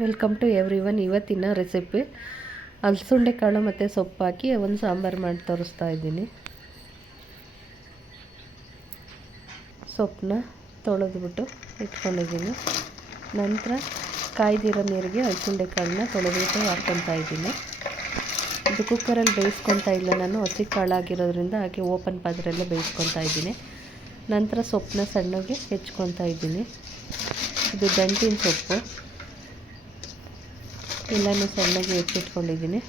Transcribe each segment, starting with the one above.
Welcome to every one ಇವತ್ತಿನ recipe ಅಲಸಂಡೆ ಕಾಳು ಮತ್ತು ಸೊಪ್ಪು ಹಾಕಿ ಒಂದು ಸಾಂಬಾರು ಮಾಡಿ ತೋರಿಸ್ತಾ ಇದ್ದೀನಿ. ಸೊಪ್ಪನ್ನ ತೊಳೆದ್ಬಿಟ್ಟು ಇಟ್ಕೊಂಡಿದ್ದೀನಿ. ನಂತರ ಕಾಯ್ದಿರೋ ನೀರಿಗೆ ಅಲಸಂಡೆ ಕಾಳನ್ನ ತೊಳೆದ್ಬಿಟ್ಟು ಹಾಕ್ಕೊತಾ ಇದ್ದೀನಿ. ಇದು ಕುಕ್ಕರಲ್ಲಿ ಬೇಯಿಸ್ಕೊತಾ ಇಲ್ಲ ನಾನು, ಹಸಿ ಕಾಳಾಗಿರೋದ್ರಿಂದ ಹಾಗೆ ಓಪನ್ ಪಾತ್ರೆಯಲ್ಲೇ ಬೇಯಿಸ್ಕೊತಾ ಇದ್ದೀನಿ. ನಂತರ ಸೊಪ್ಪನ್ನ ಸಣ್ಣಗೆ ಹೆಚ್ಕೊತಾ ಇದ್ದೀನಿ. ಇದು ದಂಟಿನ ಸೊಪ್ಪು. ಎಲ್ಲನೂ ಸಣ್ಣಗೆ ಹೆಚ್ಚಿಟ್ಕೊಂಡಿದ್ದೀನಿ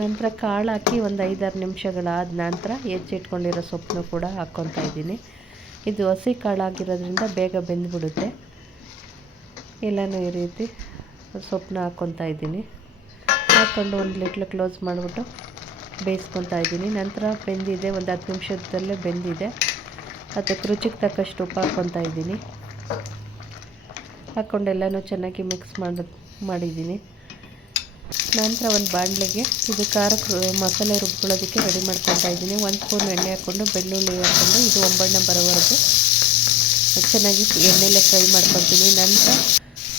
ನಂತರ ಕಾಳು ಹಾಕಿ ಒಂದು ಐದಾರು ನಿಮಿಷಗಳಾದ ನಂತರ ಹೆಚ್ಚಿಟ್ಕೊಂಡಿರೋ ಸೊಪ್ಪನ್ನು ಕೂಡ ಹಾಕ್ಕೊತಾ ಇದ್ದೀನಿ. ಇದು ಹಸಿ ಕಾಳಾಗಿರೋದ್ರಿಂದ ಬೇಗ ಬೆಂದ್ಬಿಡುತ್ತೆ. ಎಲ್ಲನೂ ಈ ರೀತಿ ಸೊಪ್ಪನ್ನ ಹಾಕ್ಕೊತಾ ಇದ್ದೀನಿ. ಹಾಕ್ಕೊಂಡು ಒಂದು ಲಿಟ್ಲು ಕ್ಲೋಸ್ ಮಾಡಿಬಿಟ್ಟು ಬೇಯಿಸ್ಕೊತಾ ಇದ್ದೀನಿ. ನಂತರ ಬೆಂದಿದೆ, ಒಂದು ಹತ್ತು ನಿಮಿಷದಲ್ಲೇ ಬೆಂದಿದೆ. ಅದಕ್ಕೆ ರುಚಿಗೆ ತಕ್ಕಷ್ಟು ಉಪ್ಪು ಹಾಕ್ಕೊತಾ ಇದ್ದೀನಿ. ಹಾಕ್ಕೊಂಡೆಲ್ಲನೂ ಚೆನ್ನಾಗಿ ಮಿಕ್ಸ್ ಮಾಡಿ ಮಾಡಿದ್ದೀನಿ. ನಂತರ ಒಂದು ಬಾಣಲೆಗೆ ಇದು ಖಾರ ಮಸಾಲೆ ರುಬ್ಕೊಳ್ಳೋದಕ್ಕೆ ರೆಡಿ ಮಾಡ್ಕೊಳ್ತಾ ಇದ್ದೀನಿ. ಒಂದು ಸ್ಪೂನ್ ಎಣ್ಣೆ ಹಾಕ್ಕೊಂಡು, ಬೆಳ್ಳುಳ್ಳಿ ಹಾಕ್ಕೊಂಡು, ಇದು ಒಂಬಣ್ಣ ಬರೋವರೆಗೂ ಚೆನ್ನಾಗಿ ಎಣ್ಣೆಲೆ ಫ್ರೈ ಮಾಡ್ಕೊಳ್ತೀನಿ. ನಂತರ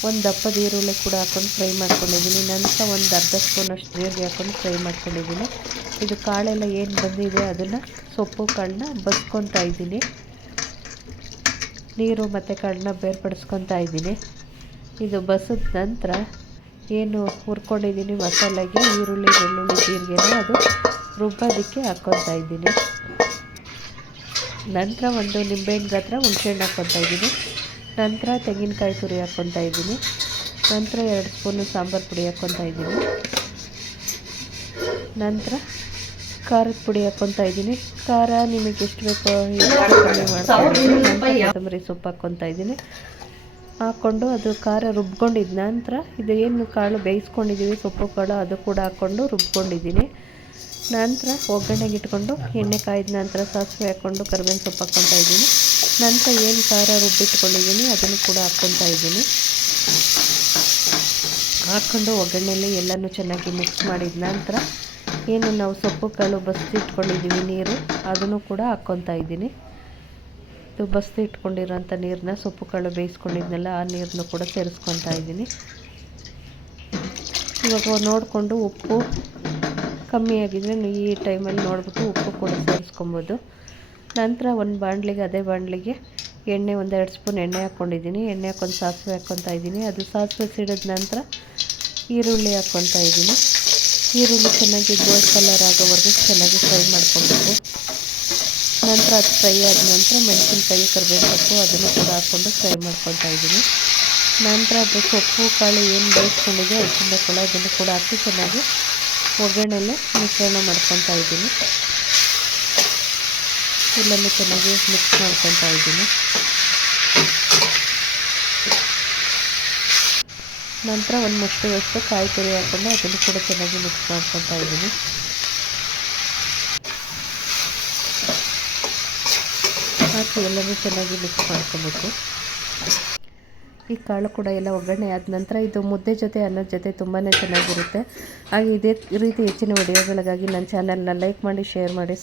ಒಂದು ದಪ್ಪದ ಈರುಳ್ಳಿ ಕೂಡ ಹಾಕ್ಕೊಂಡು ಫ್ರೈ ಮಾಡ್ಕೊಂಡಿದ್ದೀನಿ. ನಂತರ ಒಂದು ಅರ್ಧ ಸ್ಪೂನಷ್ಟು ಜೀರಿಗೆ ಹಾಕ್ಕೊಂಡು ಫ್ರೈ ಮಾಡ್ಕೊಂಡಿದ್ದೀನಿ. ಇದು ಕಾಳೆಲ್ಲ ಏನು ಬಂದಿದೆ, ಅದನ್ನು ಸೊಪ್ಪು ಕಾಳನ್ನ ಬಸ್ಕೊತಾ ಇದ್ದೀನಿ. ನೀರು ಮತ್ತು ಕಾಳನ್ನ ಬೇರ್ಪಡಿಸ್ಕೊತಾ ಇದ್ದೀನಿ. ಇದು ಬಸಿದ ನಂತರ ಏನು ಹುರ್ಕೊಂಡಿದ್ದೀನಿ ಮಸಾಲೆಗೆ ಈರುಳ್ಳಿ, ಬೆಳ್ಳುಳ್ಳಿ, ಜೀರಿಗೆನ ಅದು ರುಬ್ಬೋದಕ್ಕೆ ಹಾಕ್ಕೊತಾ ಇದ್ದೀನಿ. ನಂತರ ಒಂದು ನಿಂಬೆಹಣ್ಣು ಗಾತ್ರ ಹುಣಸೆಹಣ್ಣು ಹಾಕ್ಕೊತಾ ಇದ್ದೀನಿ. ನಂತರ ತೆಂಗಿನಕಾಯಿ ತುರಿ ಹಾಕ್ಕೊತಾ ಇದ್ದೀನಿ. ನಂತರ ಎರಡು ಸ್ಪೂನು ಸಾಂಬಾರು ಪುಡಿ ಹಾಕ್ಕೊತಾ ಇದ್ದೀನಿ. ನಂತರ ಖಾರದ ಪುಡಿ ಹಾಕ್ಕೊತಾ ಇದ್ದೀನಿ. ಖಾರ ನಿಮಗೆ ಎಷ್ಟು ಬೇಕೋ ಕೊತ್ತಂಬರಿ ಸೊಪ್ಪು ಹಾಕ್ಕೊತಾ ಇದ್ದೀನಿ. ಹಾಕ್ಕೊಂಡು ಅದು ಖಾರ ರುಬ್ಕೊಂಡಿದ್ದ ನಂತರ ಇದು ಏನು ಕಾಳು ಬೇಯಿಸ್ಕೊಂಡಿದ್ದೀವಿ ಸೊಪ್ಪು ಕಾಳು ಅದು ಕೂಡ ಹಾಕ್ಕೊಂಡು ರುಬ್ಕೊಂಡಿದ್ದೀನಿ ನಂತರ ಒಗ್ಗರಣೆಗೆ ಇಟ್ಕೊಂಡು ಎಣ್ಣೆ ಕಾಯ್ದ ನಂತರ ಸಾಸಿವೆ ಹಾಕ್ಕೊಂಡು ಕರಿಬೇವಿನ ಸೊಪ್ಪು ಹಾಕ್ಕೊತಾ ಇದ್ದೀನಿ. ನಂತರ ಏನು ಖಾರ ರುಬ್ಬಿಟ್ಕೊಂಡಿದ್ದೀನಿ ಅದನ್ನು ಕೂಡ ಹಾಕ್ಕೊತಾ ಇದ್ದೀನಿ. ಹಾಕ್ಕೊಂಡು ಒಗ್ಗರಣೆಯಲ್ಲಿ ಎಲ್ಲನೂ ಚೆನ್ನಾಗಿ ಮಿಕ್ಸ್ ಮಾಡಿದ ನಂತರ ಏನು ನಾವು ಸೊಪ್ಪು ಕಾಳು ಬಸ್ತಿಟ್ಕೊಂಡಿದ್ದೀವಿ ನೀರು, ಅದನ್ನು ಕೂಡ ಹಾಕ್ಕೊತಾ ಇದ್ದೀನಿ. ಇದು ಬಸ್ತಿ ಇಟ್ಕೊಂಡಿರೋಂಥ ನೀರನ್ನ ಸೊಪ್ಪು ಕಾಳು ಬೇಯಿಸ್ಕೊಂಡಿದ್ನೆಲ್ಲ, ಆ ನೀರನ್ನು ಕೂಡ ಸೇರಿಸ್ಕೊತಾ ಇದ್ದೀನಿ. ಇವಾಗ ನೋಡಿಕೊಂಡು ಉಪ್ಪು ಕಮ್ಮಿ ಆಗಿದ್ರೆ ಈ ಟೈಮಲ್ಲಿ ನೋಡಿಬಿಟ್ಟು ಉಪ್ಪು ಕೂಡ ಸೇರಿಸ್ಕೊಬೋದು. ನಂತರ ಒಂದು ಬಾಣಲಿಗೆ, ಅದೇ ಬಾಣಲಿಗೆ ಎಣ್ಣೆ ಒಂದೆರಡು ಸ್ಪೂನ್ ಎಣ್ಣೆ ಹಾಕ್ಕೊಂಡಿದ್ದೀನಿ. ಎಣ್ಣೆ ಹಾಕ್ಕೊಂಡು ಸಾಸಿವೆ ಹಾಕ್ಕೊತಾ ಇದ್ದೀನಿ. ಅದು ಸಾಸಿವೆ ಸಿಡಿದ ನಂತರ ಈರುಳ್ಳಿ ಹಾಕ್ಕೊತಾ ಇದ್ದೀನಿ. ಈರುಳ್ಳಿ ಚೆನ್ನಾಗಿ ಗೋಲ್ಡ್ ಕಲರ್ ಆಗೋವರೆಗೂ ಚೆನ್ನಾಗಿ ಫ್ರೈ ಮಾಡ್ಕೊಬೇಕು. ನಂತರ ಅದು ಫ್ರೈ ಆದ ನಂತರ ಮೆಣಸಿನ್ಕಾಯಿ ಕರಿಬೇವು ಸೊಪ್ಪು ಅದನ್ನು ಕೂಡ ಹಾಕ್ಕೊಂಡು ಫ್ರೈ ಮಾಡ್ಕೊತಾ ಇದ್ದೀನಿ. ನಂತರ ಅದು ಸೊಪ್ಪು, ಕಾಳು ಏನು ಬೇಯಿಸ್ಕೊಂಡಿದೆ ಅದರಿಂದ ಕೂಡ ಅದನ್ನು ಕೂಡ ಹಾಕಿ ಚೆನ್ನಾಗಿ ಒಗ್ಗರಣೆಲೆ ಮಿಶ್ರಣ ಮಾಡ್ಕೊತಾ ಇದ್ದೀನಿ. ಎಲ್ಲನೂ ಚೆನ್ನಾಗಿ ಮಿಕ್ಸ್ ಮಾಡ್ಕೊತಾ ಇದ್ದೀನಿ. ನಂತರ ಒಂದು ಮುಷ್ಟಿಯಷ್ಟು ಕಾಯಿ ತುರಿ ಹಾಕೊಂಡು ಅದನ್ನು ಕೂಡ ಚೆನ್ನಾಗಿ ಮಿಕ್ಸ್ ಮಾಡ್ಕೊತಾ ಇದ್ದೀನಿ. ಹಾಕಿ ಎಲ್ಲನೂ ಚೆನ್ನಾಗಿ ಮಿಕ್ಸ್ ಮಾಡ್ಕೊಬೇಕು. ಈ ಕಾಳು ಕೂಡ ಎಲ್ಲ ಒಗ್ಗರಣೆ ಆದ ನಂತರ ಇದು ಮುದ್ದೆ ಜೊತೆ, ಅನ್ನದ ಜೊತೆ ತುಂಬಾ ಚೆನ್ನಾಗಿರುತ್ತೆ. ಹಾಗೆ ಇದೇ ರೀತಿ ಹೆಚ್ಚಿನ ವಿಡಿಯೋಗಳಿಗಾಗಿ ನನ್ನ ಚಾನಲ್ನ ಲೈಕ್ ಮಾಡಿ ಶೇರ್ ಮಾಡಿ